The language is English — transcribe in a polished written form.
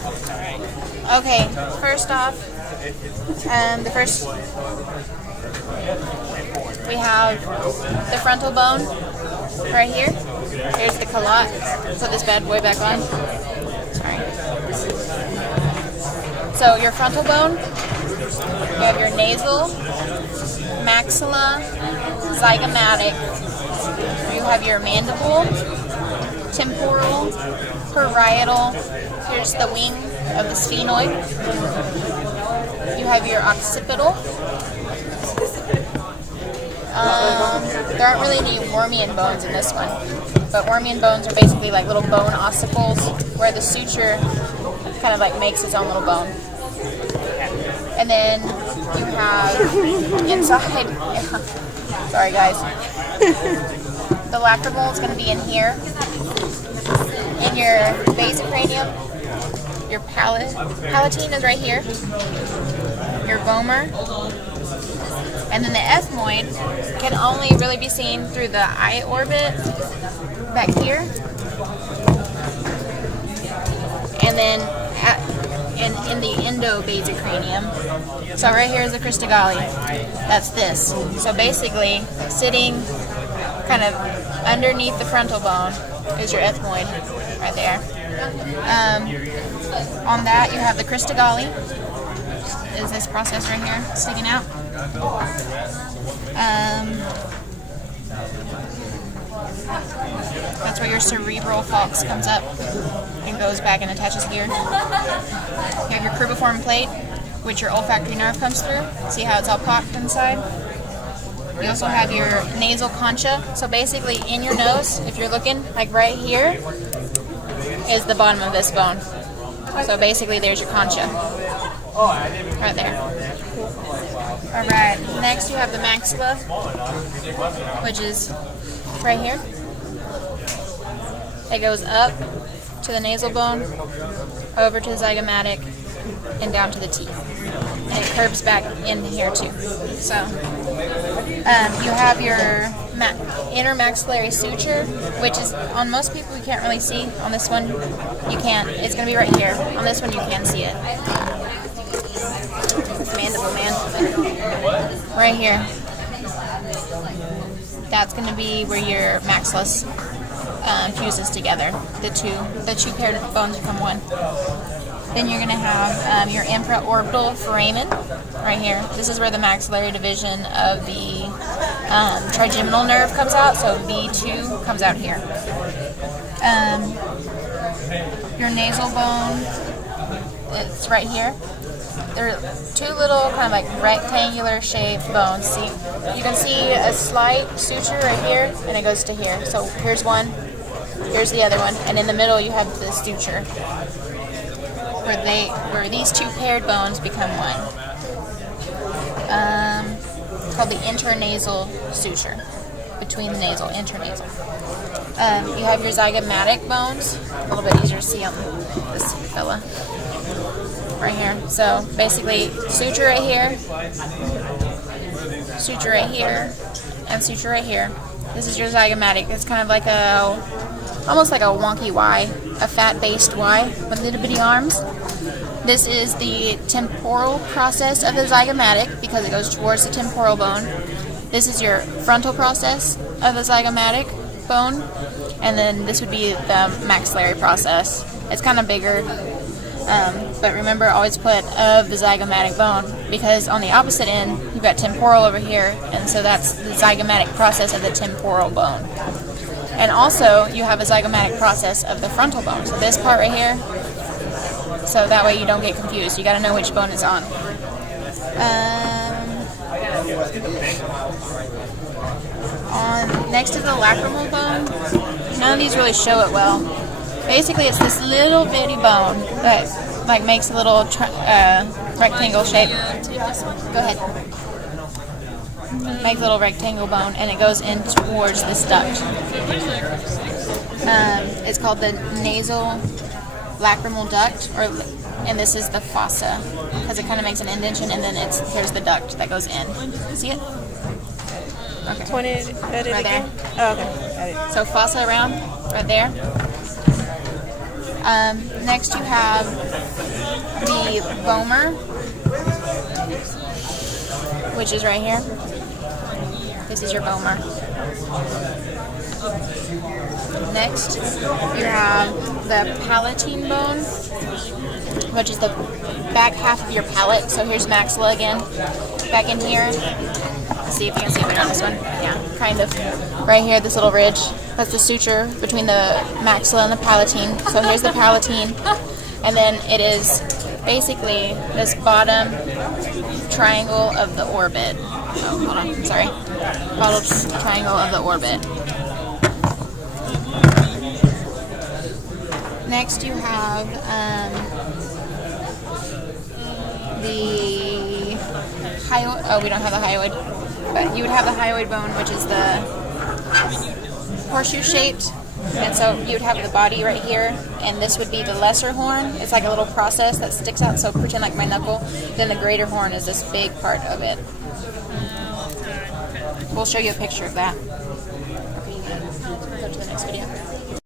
Okay, first off, we have the frontal bone right here. Here's the calot. Put this bad boy back on. Sorry. So your frontal bone, you have your nasal, maxilla, zygomatic. You have your mandible, temporal, parietal. Here's the wing of the sphenoid. You have your occipital. There aren't really any Wormian bones in this one, but Wormian bones are basically like little bone ossicles where the suture kind of like makes its own little bone. And then you have inside, sorry guys, the lacrimal is going to be in here, in your basic cranium. Your palatine is right here, your vomer, and then the ethmoid can only really be seen through the eye orbit back here, and then in the endobasic cranium. So right here is the Crista Galli. That's this. So basically, sitting kind of underneath the frontal bone is your ethmoid right there. On that, you have the Crista Galli. Is this process right here sticking out? That's where your cerebral falx comes up and goes back and attaches here. You have your crubiform plate, which your olfactory nerve comes through. See how it's all pocked inside? You also have your nasal concha. So basically in your nose, if you're looking, like right here, is the bottom of this bone. So basically there's your concha. Right there. Alright, next you have the maxilla, which is right here. It goes up to the nasal bone, over to the zygomatic, and down to the teeth. And it curves back in here too. So, you have your inner maxillary suture, which is, on most people you can't really see. On this one, you can. It's going to be right here. On this one, you can see it. Mandible, man. Right here. That's going to be where your maxillus fuses together. The two paired bones become one. Then you're going to have your infraorbital foramen right here. This is where the maxillary division of the trigeminal nerve comes out. So V2 comes out here. Your nasal bone, it's right here. There are two little kind of like rectangular shaped bones. See, you can see a slight suture right here, and it goes to here. So here's one, here's the other one, and in the middle you have the suture, where these two paired bones become one. It's called the intranasal suture, between the nasal, intranasal. You have your zygomatic bones, a little bit easier to see on this fella. Right here. So basically, suture right here, suture right here, and suture right here. This is your zygomatic. It's kind of like almost like a wonky Y, a fat-based Y with little bitty arms. This is the temporal process of the zygomatic because it goes towards the temporal bone. This is your frontal process of the zygomatic bone, and then this would be the maxillary process. It's kind of bigger. But remember, always put of the zygomatic bone, because on the opposite end, you've got temporal over here, and so that's the zygomatic process of the temporal bone. And also, you have a zygomatic process of the frontal bone. So this part right here, so that way you don't get confused. You got to know which bone it's on. Next to the lacrimal bone, none of these really show it well. Basically, it's this little bitty bone that like makes a little rectangle shape. Go ahead. Makes a little rectangle bone, and it goes in towards this duct. It's called the nasal lacrimal duct, and this is the fossa, because it kind of makes an indentation, and then here's the duct that goes in. See it? Okay. Right there. Oh, okay. Got it. So fossa around, right there. Next you have the vomer, which is right here. This is your vomer. Next, you have the palatine bone, which is the back half of your palate. So here's maxilla again, back in here. Let's see if you can see it on this one. Yeah, kind of. Right here, this little ridge. That's the suture between the maxilla and the palatine. So here's the palatine, and then it is basically this bottom triangle of the orbit. Oh, hold on, sorry. Bottom triangle of the orbit. Next you have the hyoid. Oh, we don't have the hyoid, but you would have the hyoid bone, which is the horseshoe shaped, and so you would have the body right here, and this would be the lesser horn. It's like a little process that sticks out, so pretend like my knuckle. Then the greater horn is this big part of it. We'll show you a picture of that. Okay, go to the next video.